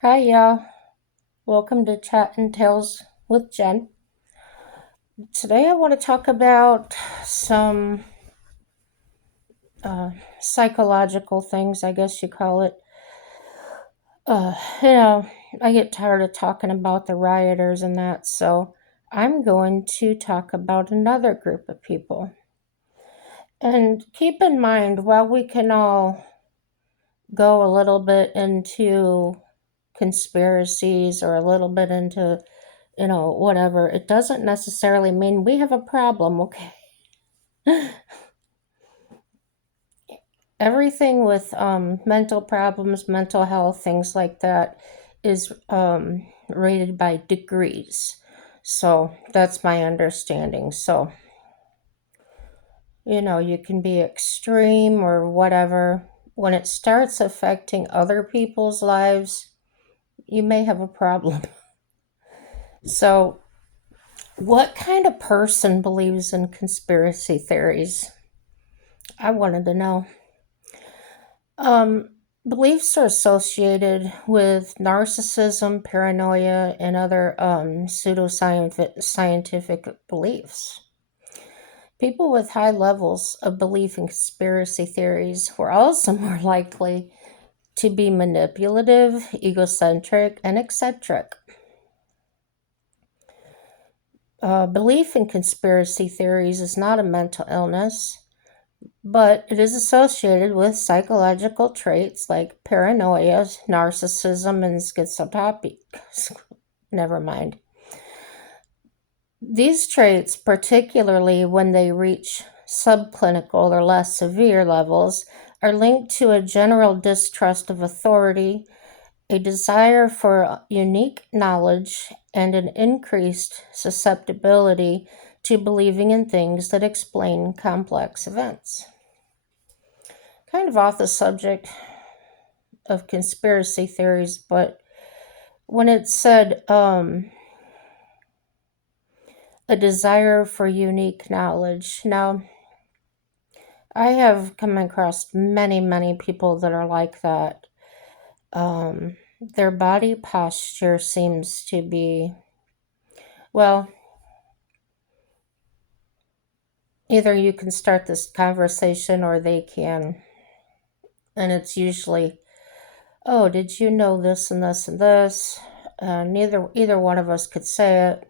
Hi, y'all. Welcome to Chat and Tales with Jen. Today, I want to talk about some uh, psychological things, I guess you call it. Uh, you know, I get tired of talking about the rioters and that, so I'm going to talk about another group of people. And keep in mind, while we can all go a little bit into conspiracies or a little bit into whatever, it doesn't necessarily mean we have a problem, okay? Everything with mental problems, mental health, things like that is rated by degrees. So that's my understanding. So, you can be extreme or whatever. When it starts affecting other people's lives, you may have a problem. So, what kind of person believes in conspiracy theories? I wanted to know. Um, Beliefs are associated with narcissism, paranoia, and other pseudoscientific beliefs. People with high levels of belief in conspiracy theories were also more likely to be manipulative, egocentric, and eccentric. Belief in conspiracy theories is not a mental illness, but it is associated with psychological traits like paranoia, narcissism, and schizotypy. Never mind. These traits, particularly when they reach subclinical or less severe levels, are linked to a general distrust of authority, a desire for unique knowledge, and an increased susceptibility to believing in things that explain complex events. Kind of off the subject of conspiracy theories, but when it said a desire for unique knowledge, now I have come across many, many people that are like that. Their body posture seems to be, well, either you can start this conversation or they can. And it's usually, oh, did you know this and this and this? Either one of us could say it.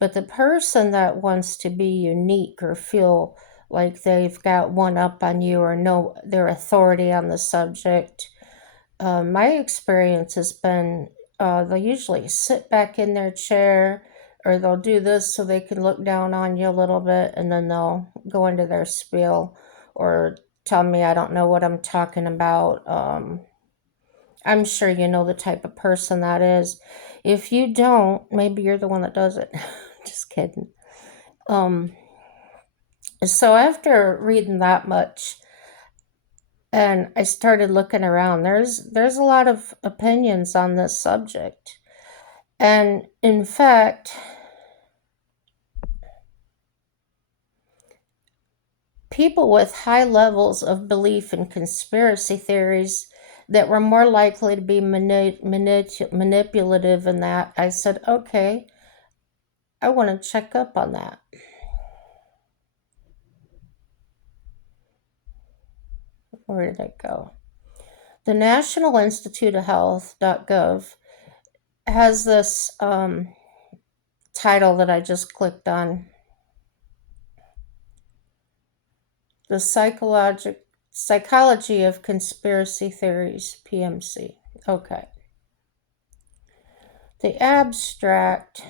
But the person that wants to be unique or feel like they've got one up on you or know their authority on the subject, my experience has been they'll usually sit back in their chair or they'll do this so they can look down on you a little bit and then they'll go into their spiel or tell me I don't know what I'm talking about. I'm sure you know the type of person that is. If you don't, maybe you're the one that does it. Just kidding. Um, so after reading that much, and I started looking around, there's a lot of opinions on this subject, and in fact, people with high levels of belief in conspiracy theories that were more likely to be manipulative in that. I said, okay, I want to check up on that. Where did it go? The National Institute of Health.gov has this title that I just clicked on. The Psychology of Conspiracy Theories, PMC. Okay. The abstract.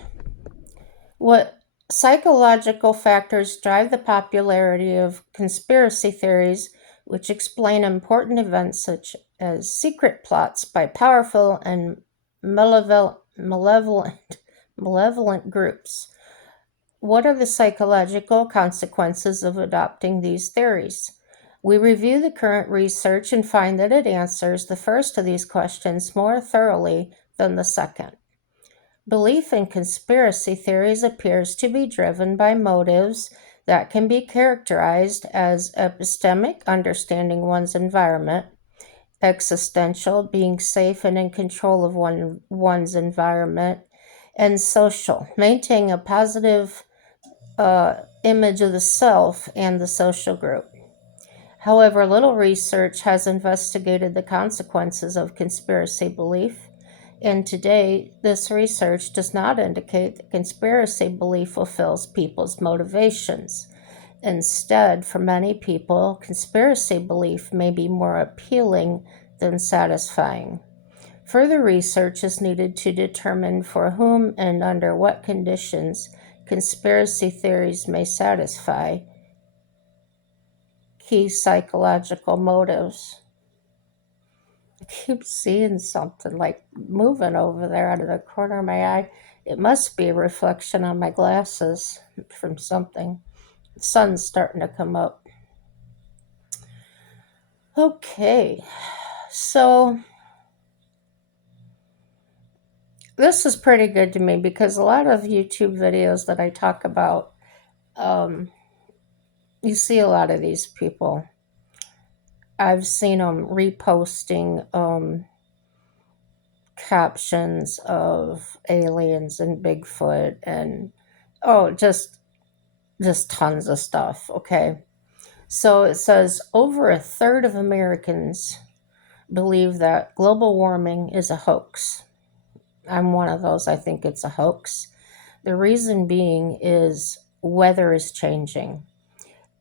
What psychological factors drive the popularity of conspiracy theories, which explain important events such as secret plots by powerful and malevolent groups? What are the psychological consequences of adopting these theories? We review the current research and find that it answers the first of these questions more thoroughly than the second. Belief in conspiracy theories appears to be driven by motives that can be characterized as epistemic, understanding one's environment, existential, being safe and in control of one's environment, and social, maintaining a positive image of the self and the social group. However, little research has investigated the consequences of conspiracy belief, and today this research does not indicate that conspiracy belief fulfills people's motivations. Instead, for many people, conspiracy belief may be more appealing than satisfying. Further research is needed to determine for whom and under what conditions conspiracy theories may satisfy key psychological motives. I keep seeing something like moving over there out of the corner of my eye. It must be a reflection on my glasses from something. The sun's starting to come up. Okay, so this is pretty good to me because a lot of YouTube videos that I talk about, you see a lot of these people. I've seen them reposting captions of aliens and Bigfoot and just tons of stuff. Okay, so it says over a third of Americans believe that global warming is a hoax. I'm one of those. I think it's a hoax. The reason being is weather is changing.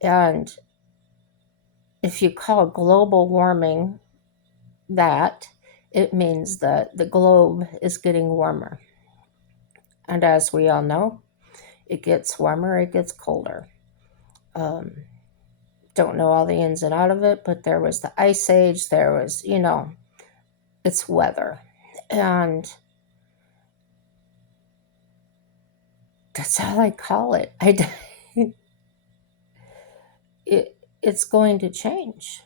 And if you call global warming that, it means that the globe is getting warmer. And as we all know, it gets warmer, it gets colder. Don't know all the ins and out of it, but there was the ice age, there was, it's weather. And that's all I call it. It's going to change.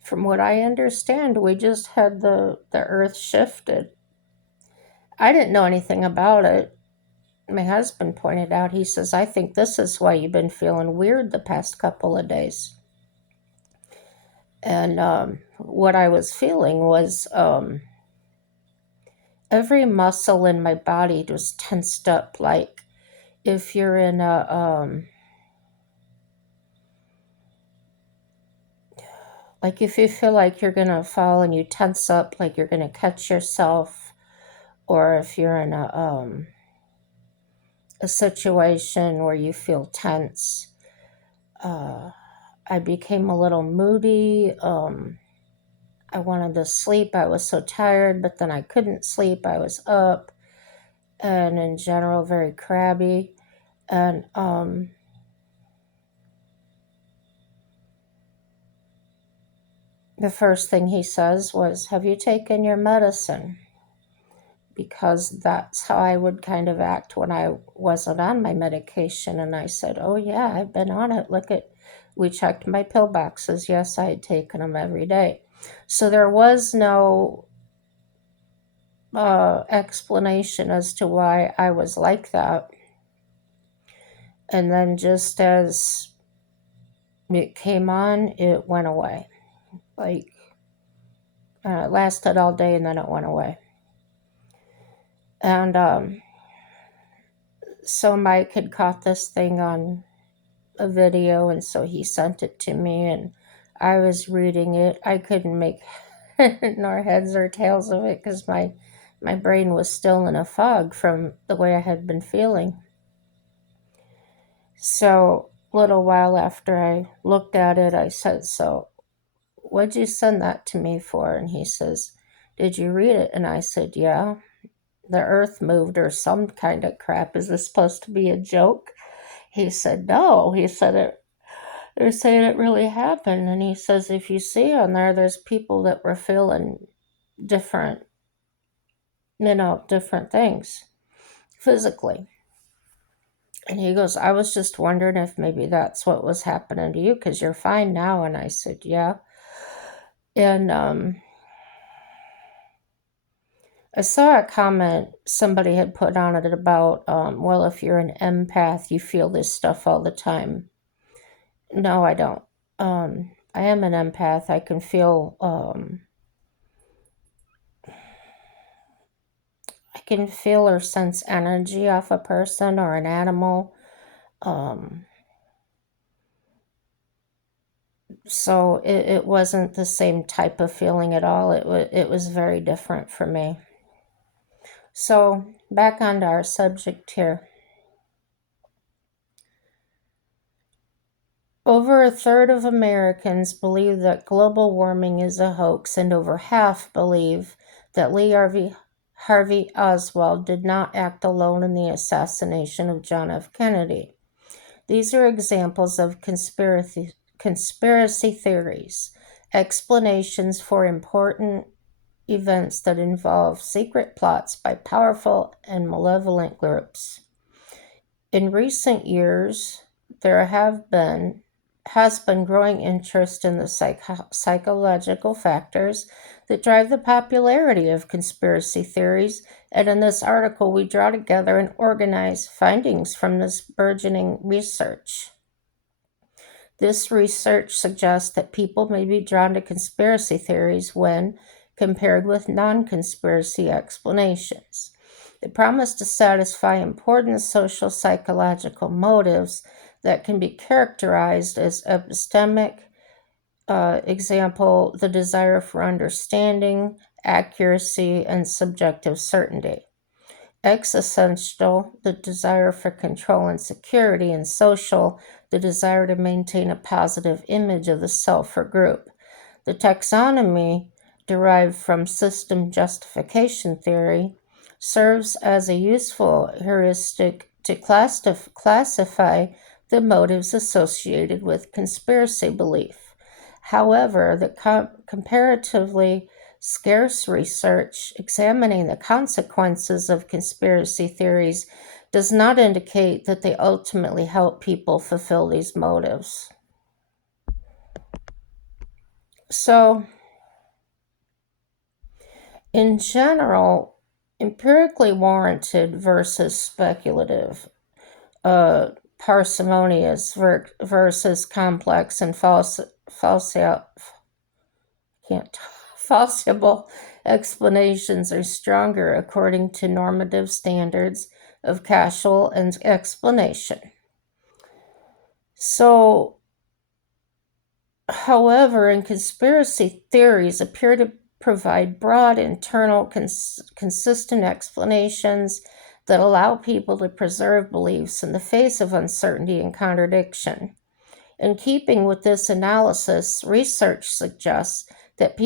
From what I understand, we just had the earth shifted. I didn't know anything about it. My husband pointed out, he says, I think this is why you've been feeling weird the past couple of days. And what I was feeling was every muscle in my body just tensed up, like if you're in like if you feel like you're going to fall and you tense up like you're going to catch yourself, or if you're in a situation where you feel tense. I became a little moody. I wanted to sleep. I was so tired, but then I couldn't sleep. I was up, and in general, very crabby. And the first thing he says was, have you taken your medicine? Because that's how I would kind of act when I wasn't on my medication. And I said, oh, yeah, I've been on it. We checked my pill boxes. Yes, I had taken them every day. So there was no explanation as to why I was like that. And then just as it came on, it went away. Like, it lasted all day and then it went away. And so Mike had caught this thing on a video, and so he sent it to me, and I was reading it. I couldn't make nor heads or tails of it because my brain was still in a fog from the way I had been feeling. So a little while after I looked at it, I said, so what'd you send that to me for? And he says, did you read it? And I said, yeah. The earth moved or some kind of crap. Is this supposed to be a joke? He said, no. He said, they're saying it really happened. And he says, if you see on there's people that were feeling different, different things physically. And he goes, I was just wondering if maybe that's what was happening to you because you're fine now. And I said, yeah. And I saw a comment somebody had put on it about, well, if you're an empath, you feel this stuff all the time. No, I don't. I am an empath. I can feel or sense energy off a person or an animal. Um, so it wasn't the same type of feeling at all. It was very different for me. So back onto our subject here. Over a third of Americans believe that global warming is a hoax, and over half believe that Lee Harvey Oswald did not act alone in the assassination of John F. Kennedy. These are examples of conspiracy theories, explanations for important events that involve secret plots by powerful and malevolent groups. In recent years, there has been growing interest in the psychological factors that drive the popularity of conspiracy theories, and in this article we draw together and organize findings from this burgeoning research. This research suggests that people may be drawn to conspiracy theories when compared with non-conspiracy explanations. They promise to satisfy important social psychological motives that can be characterized as epistemic, example, the desire for understanding, accuracy, and subjective certainty. Existential, the desire for control and security, and social, the desire to maintain a positive image of the self or group. The taxonomy, derived from system justification theory, serves as a useful heuristic to classify the motives associated with conspiracy belief. However, the comparatively scarce research examining the consequences of conspiracy theories does not indicate that they ultimately help people fulfill these motives. So, in general, empirically warranted versus speculative, parsimonious versus complex and falsifiable explanations are stronger according to normative standards of causal and explanation. So, however, in conspiracy theories appear to provide broad, internal, consistent explanations that allow people to preserve beliefs in the face of uncertainty and contradiction. In keeping with this analysis, research suggests that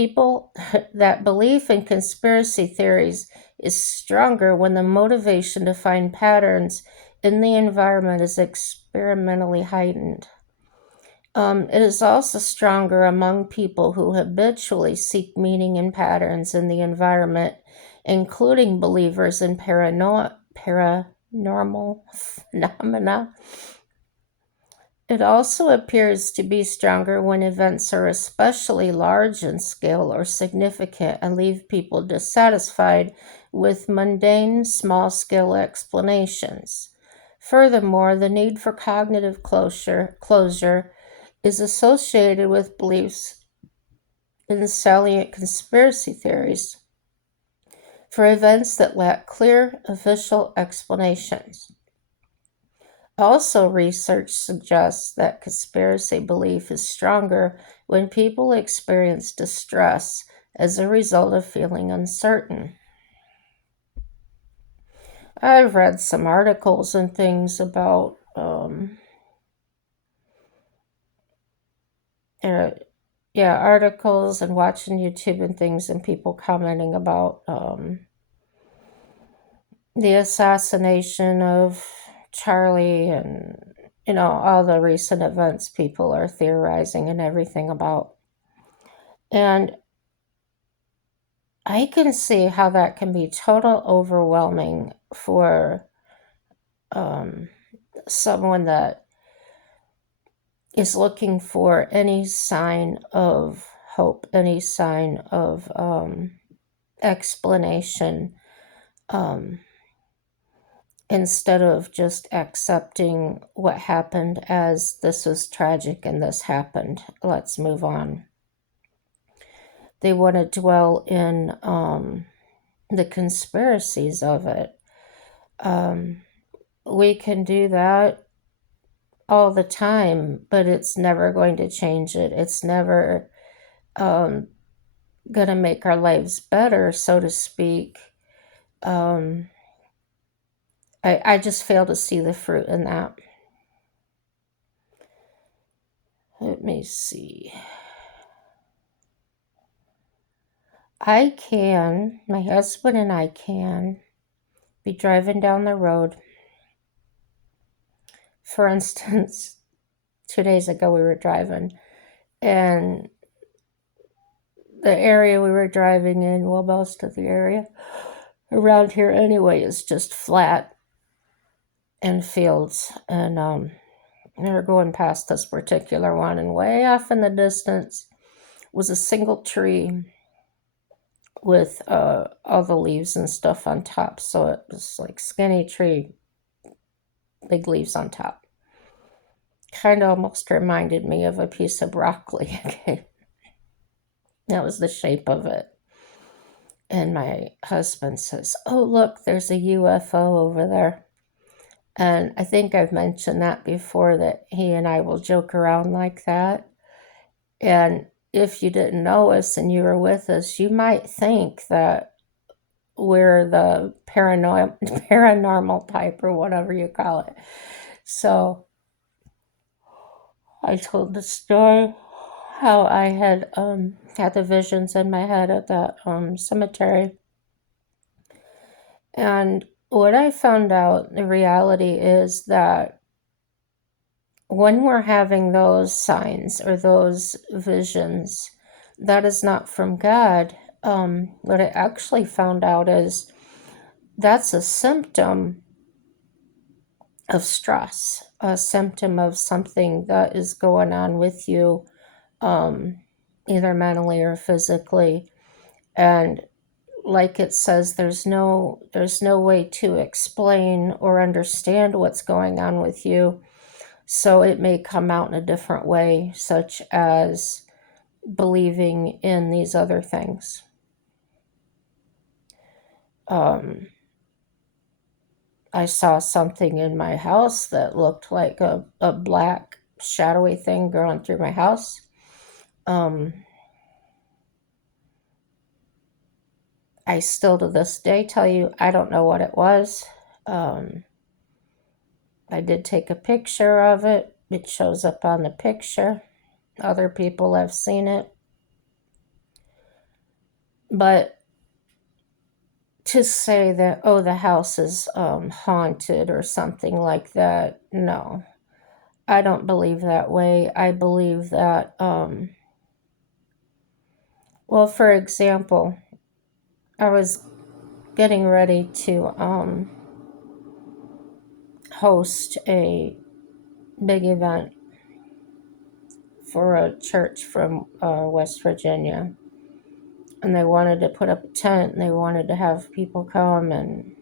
that belief in conspiracy theories is stronger when the motivation to find patterns in the environment is experimentally heightened. It is also stronger among people who habitually seek meaning in patterns in the environment, including believers in paranormal phenomena. It also appears to be stronger when events are especially large in scale or significant and leave people dissatisfied with mundane, small-scale explanations. Furthermore, the need for cognitive closure is associated with beliefs in salient conspiracy theories for events that lack clear official explanations. Also, research suggests that conspiracy belief is stronger when people experience distress as a result of feeling uncertain. I've read some articles and things about articles and watching YouTube and things, and people commenting about the assassination of Charlie and all the recent events people are theorizing and everything about. And I can see how that can be total overwhelming for someone that is looking for any sign of hope, any sign of explanation. instead of just accepting what happened as this was tragic and this happened. Let's move on. They want to dwell in the conspiracies of it. We can do that all the time, but it's never going to change it. It's never going to make our lives better, so to speak. I just fail to see the fruit in that. Let me see. My husband and I can be driving down the road. For instance, 2 days ago we were driving, and the area we were driving in, well, most of the area around here anyway, is just flat and fields. And we were going past this particular one, and way off in the distance was a single tree with all the leaves and stuff on top. So it was like skinny tree, big leaves on top. Kind of almost reminded me of a piece of broccoli. Okay, that was the shape of it. And my husband says, "Oh, look, there's a UFO over there." And I think I've mentioned that before, that he and I will joke around like that. And if you didn't know us and you were with us, you might think that we're the paranormal type or whatever you call it. So I told the story how I had had the visions in my head at that cemetery. And what I found out, the reality is that when we're having those signs or those visions, that is not from God. What I actually found out is that's a symptom of stress, a symptom of something that is going on with you, either mentally or physically. And like it says, there's no way to explain or understand what's going on with you. So it may come out in a different way, such as believing in these other things. I saw something in my house that looked like a black shadowy thing going through my house. I still to this day tell you I don't know what it was. I did take a picture of it. It shows up on the picture. Other people have seen it. But to say that, oh, the house is haunted or something like that, no. I don't believe that way. I believe that, well, for example, I was getting ready to host a big event for a church from West Virginia. And they wanted to put up a tent, and they wanted to have people come, and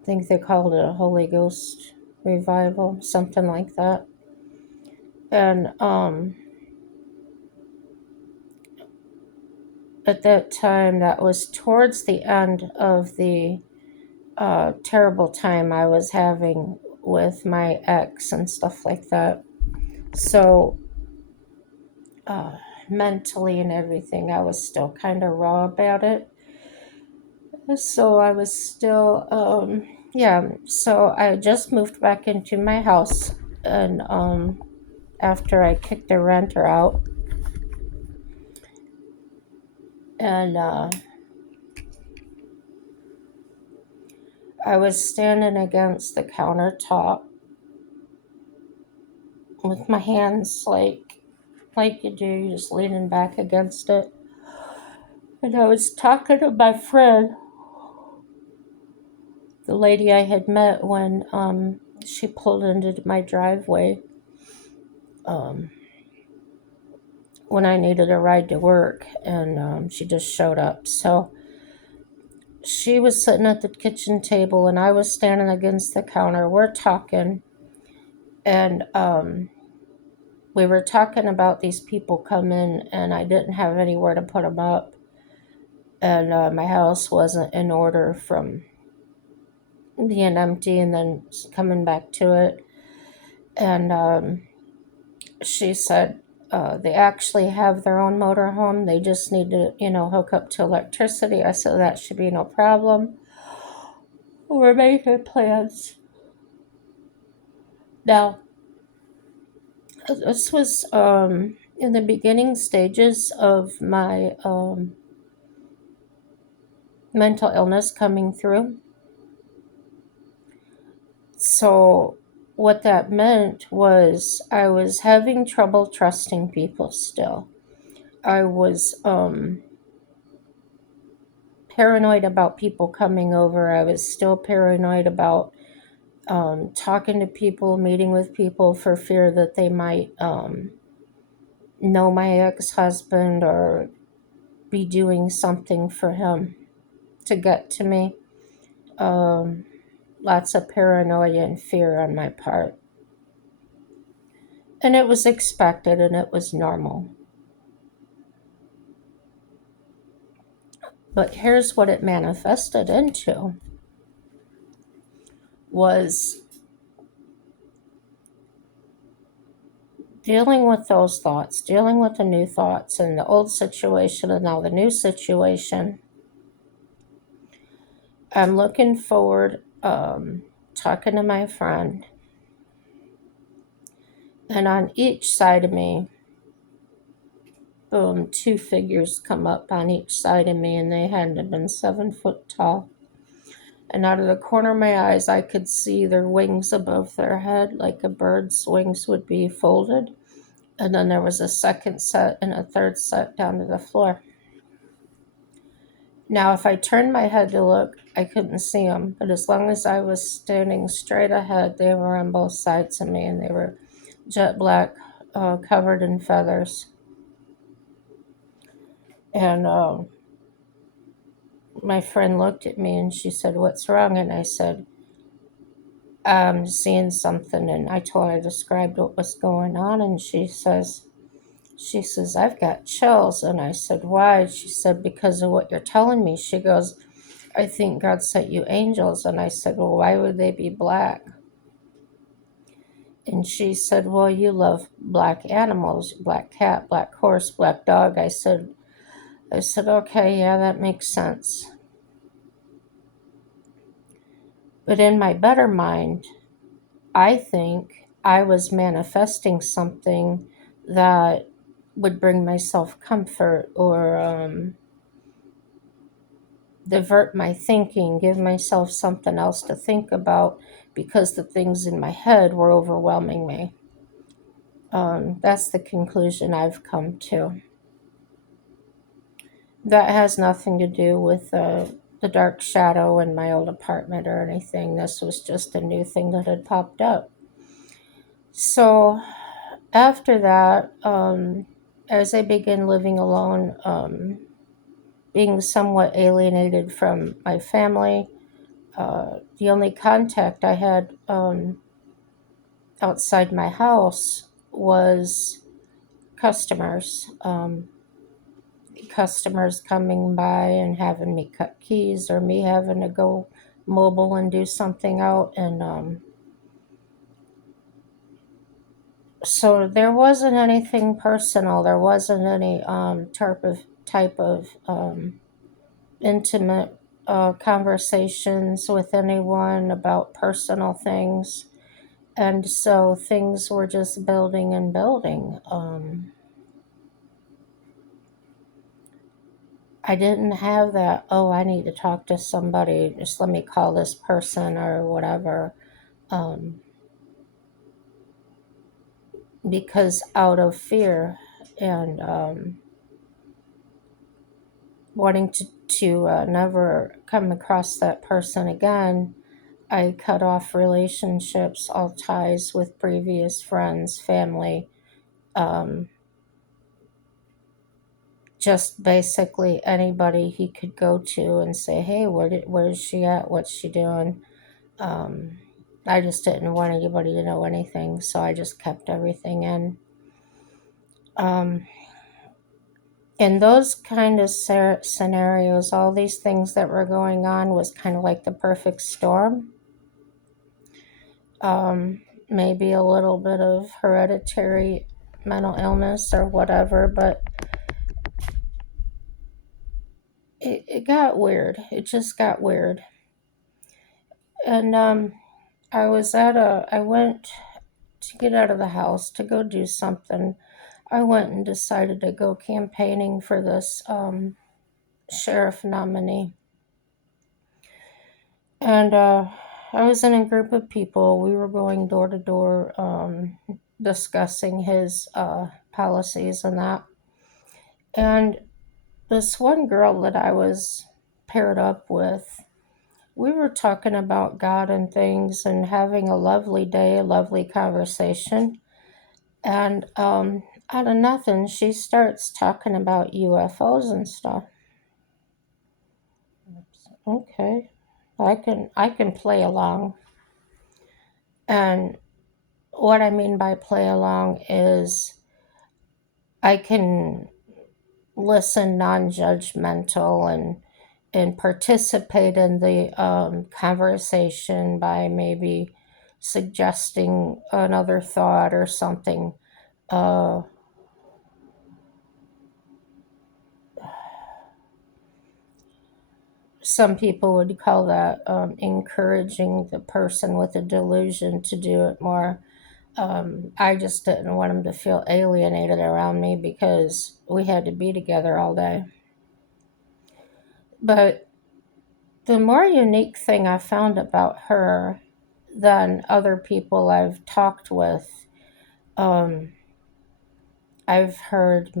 I think they called it a Holy Ghost revival, something like that. And at that time, that was towards the end of the terrible time I was having with my ex and stuff like that. So mentally and everything, I was still kind of raw about it. So I was still, so I just moved back into my house, and after I kicked the renter out, and I was standing against the countertop with my hands like you do, you're just leaning back against it. And I was talking to my friend, the lady I had met when she pulled into my driveway when I needed a ride to work, and she just showed up. So she was sitting at the kitchen table and I was standing against the counter. We're talking, and we were talking about these people coming, and I didn't have anywhere to put them up, and my house wasn't in order from being empty and then coming back to it. And she said they actually have their own motorhome. They just need to, hook up to electricity. I said that should be no problem. We're making plans. Now, this was in the beginning stages of my mental illness coming through. So, what that meant was I was having trouble trusting people still. I was paranoid about people coming over. I was still paranoid about talking to people, meeting with people for fear that they might know my ex husband or be doing something for him to get to me. Um, Lots of paranoia and fear on my part. And it was expected and it was normal. But here's what it manifested into was dealing with those thoughts, dealing with the new thoughts and the old situation and now the new situation. I'm looking forward, talking to my friend, and on each side of me, boom, two figures come up on each side of me, and they had to have been 7 foot tall. And out of the corner of my eyes, I could see their wings above their head, like a bird's wings would be folded. And then there was a second set and a third set down to the floor. Now, if I turned my head to look, I couldn't see them. But as long as I was standing straight ahead, they were on both sides of me, and they were jet black, covered in feathers. And my friend looked at me and she said, "What's wrong?" And I said, "I'm seeing something." And I told her, I described what was going on. And she says, "I've got chills." And I said, "Why?" She said, "Because of what you're telling me." She goes, "I think God sent you angels." And I said, "Well, why would they be black?" And she said, "Well, you love black animals, black cat, black horse, black dog." I said, "Okay, yeah, that makes sense." But in my better mind, I think I was manifesting something that would bring myself comfort or divert my thinking, give myself something else to think about because the things in my head were overwhelming me. That's the conclusion I've come to. That has nothing to do with the dark shadow in my old apartment or anything. This was just a new thing that had popped up. So after that, as I began living alone, being somewhat alienated from my family, the only contact I had outside my house was customers. Customers coming by and having me cut keys or me having to go mobile and do something out. And so there wasn't anything personal. There wasn't any type of intimate conversations with anyone about personal things. And so things were just building and building. I didn't have that, oh, I need to talk to somebody, just let me call this person or whatever. Um, because out of fear and wanting to never come across that person again, I cut off relationships, all ties with previous friends, family, um, just basically anybody he could go to and say, hey, where's she at? What's she doing? Um, I just didn't want anybody to know anything, so I just kept everything in. In those kind of scenarios, all these things that were going on was kind of like the perfect storm. Maybe a little bit of hereditary mental illness or whatever, but it got weird. It just got weird. And I went to get out of the house to go do something. I went and decided to go campaigning for this sheriff nominee. And I was in a group of people. We were going door to door discussing his policies and that. And this one girl that I was paired up with, we were talking about God and things and having a lovely day, a lovely conversation. And out of nothing, she starts talking about UFOs and stuff. Okay, I can play along. And what I mean by play along is I can listen non-judgmental and participate in the conversation by maybe suggesting another thought or something. Uh, some people would call that encouraging the person with a delusion to do it more. I just didn't want them to feel alienated around me because we had to be together all day. But the more unique thing I found about her than other people I've talked with, um, I've heard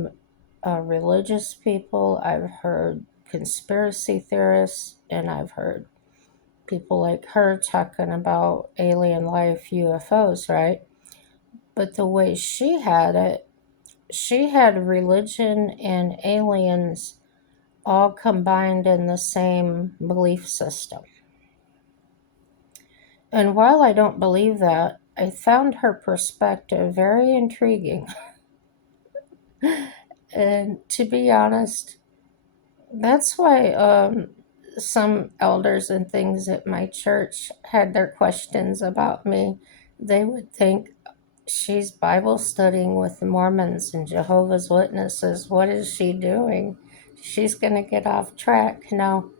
religious people, I've heard conspiracy theorists, and I've heard people like her talking about alien life, UFOs, right? But the way she had it, she had religion and aliens all combined in the same belief system. And while I don't believe that, I found her perspective very intriguing. And to be honest, that's why some elders and things at my church had their questions about me. They would think she's Bible studying with the Mormons and Jehovah's Witnesses. What is she doing? She's going to get off track. No,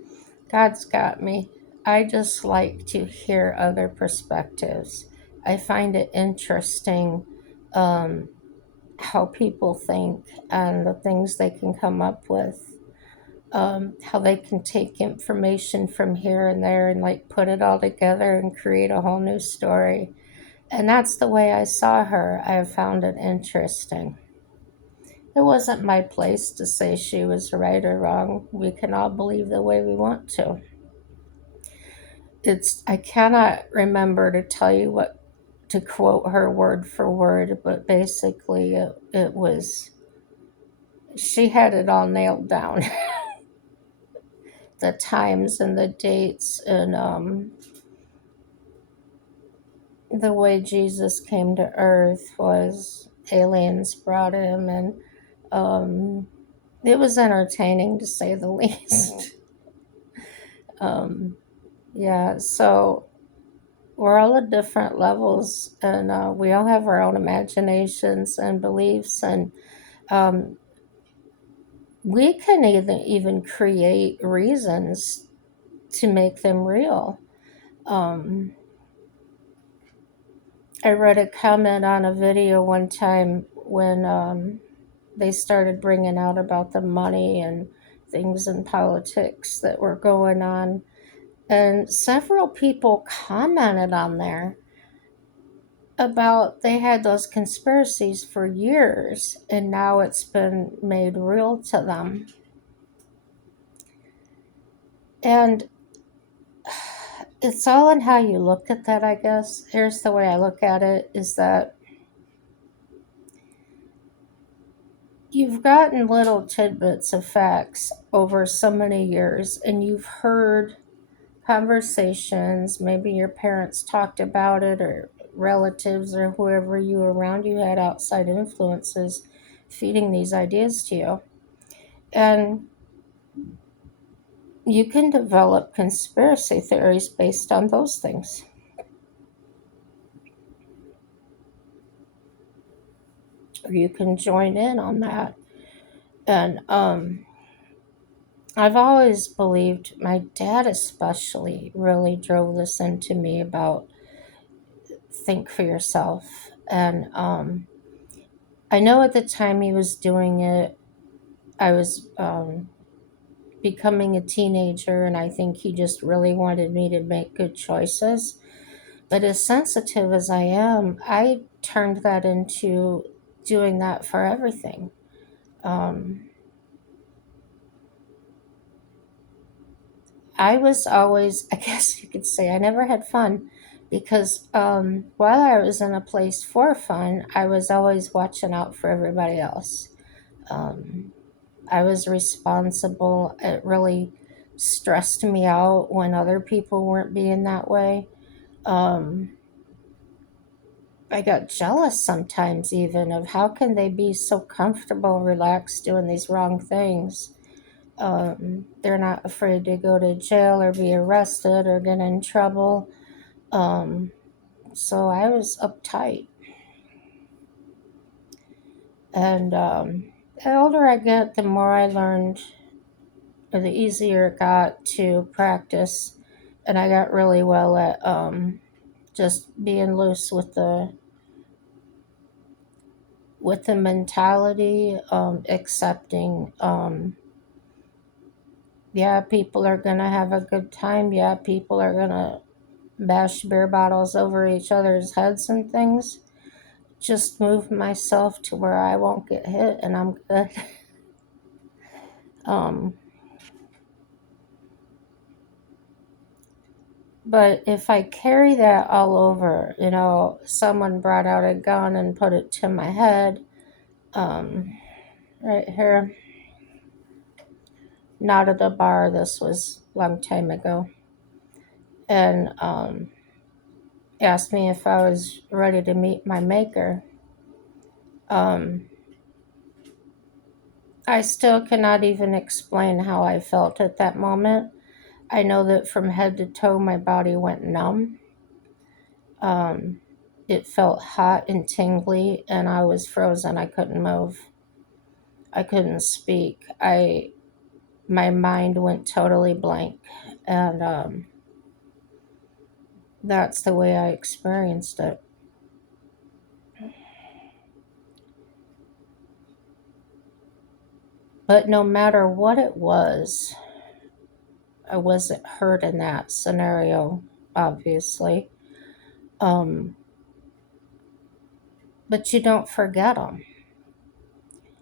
God's got me. I just like to hear other perspectives. I find it interesting um, how people think and the things they can come up with. How they can take information from here and there and like put it all together and create a whole new story. And that's the way I saw her. I have found it interesting. It wasn't my place to say she was right or wrong. We can all believe the way we want to. I cannot remember to tell you what to quote her word for word, but basically it was she had it all nailed down. The times and the dates and the way Jesus came to earth was aliens brought him, and um, it was entertaining to say the least. um, yeah, so we're all at different levels, and we all have our own imaginations and beliefs, and um, we can even create reasons to make them real. Um, I read a comment on a video one time when they started bringing out about the money and things in politics that were going on. And several people commented on there about they had those conspiracies for years and now it's been made real to them. And it's all in how you look at that, I guess. Here's the way I look at it is that you've gotten little tidbits of facts over so many years, and you've heard conversations, maybe your parents talked about it, or relatives, or whoever you were around you had outside influences feeding these ideas to you. And you can develop conspiracy theories based on those things. Or you can join in on that. And I've always believed, my dad especially really drove this into me about think for yourself. And I know at the time he was doing it, I was becoming a teenager, and I think he just really wanted me to make good choices. But as sensitive as I am, I turned that into doing that for everything. Um, I was always, I guess you could say, I never had fun because while I was in a place for fun, I was always watching out for everybody else. Um, I was responsible. It really stressed me out when other people weren't being that way. Um, I got jealous sometimes, even of how can they be so comfortable, relaxed, doing these wrong things. They're not afraid to go to jail or be arrested or get in trouble. Um, so I was uptight. And the older I get, the more I learned, or the easier it got to practice. And I got really well at just being loose with the mentality, accepting. Yeah, people are gonna have a good time. Yeah, people are gonna bash beer bottles over each other's heads and things. Just move myself to where I won't get hit, and I'm good. um, but if I carry that all over, someone brought out a gun and put it to my head, um, right here, not at a bar. This was a long time ago, and asked me if I was ready to meet my maker. Um, I still cannot even explain how I felt at that moment. I know that from head to toe, my body went numb. Um, it felt hot and tingly, and I was frozen. I couldn't move. I couldn't speak. My mind went totally blank, and that's the way I experienced it. But no matter what it was, I wasn't hurt in that scenario, obviously. Um, but you don't forget them.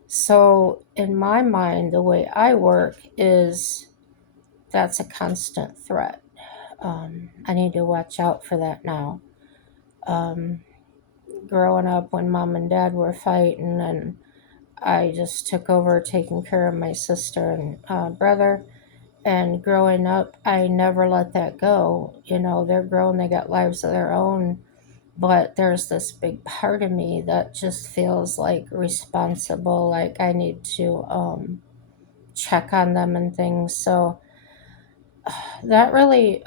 So, in my mind, the way I work is that's a constant threat. I need to watch out for that now. Um, Growing up when mom and dad were fighting, and I just took over taking care of my sister and brother. And growing up, I never let that go. They're grown, they got lives of their own. But there's this big part of me that just feels like responsible, like I need to check on them and things. So that really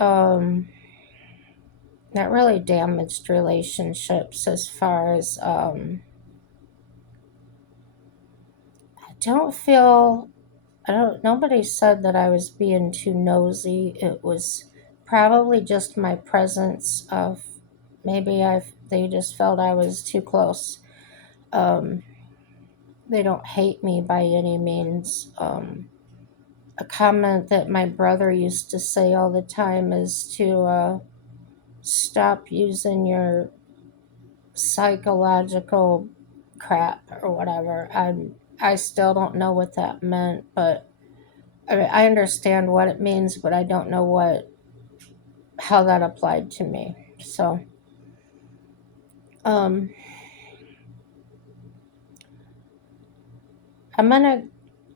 damaged relationships as far as I don't feel I don't nobody said that I was being too nosy. It was probably just my presence of maybe I they just felt I was too close. Um, they don't hate me by any means. A comment that my brother used to say all the time is to stop using your psychological crap or whatever. I still don't know what that meant, but I understand what it means, but I don't know what how that applied to me. So, um, I'm gonna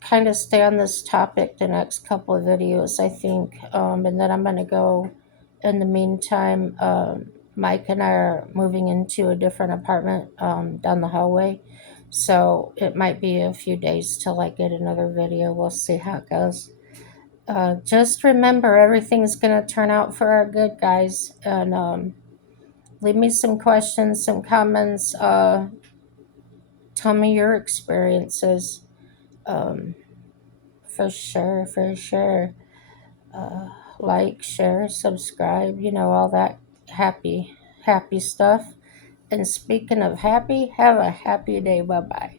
kind of stay on this topic the next couple of videos, I think, and then I'm gonna go. In the meantime, Mike and I are moving into a different apartment down the hallway, so it might be a few days till I get another video. We'll see how it goes. Just remember, everything's gonna turn out for our good, guys, and leave me some questions, some comments. Tell me your experiences. Um, for sure, for sure. Uh, like, share, subscribe, all that happy, happy stuff. And speaking of happy, have a happy day. Bye bye.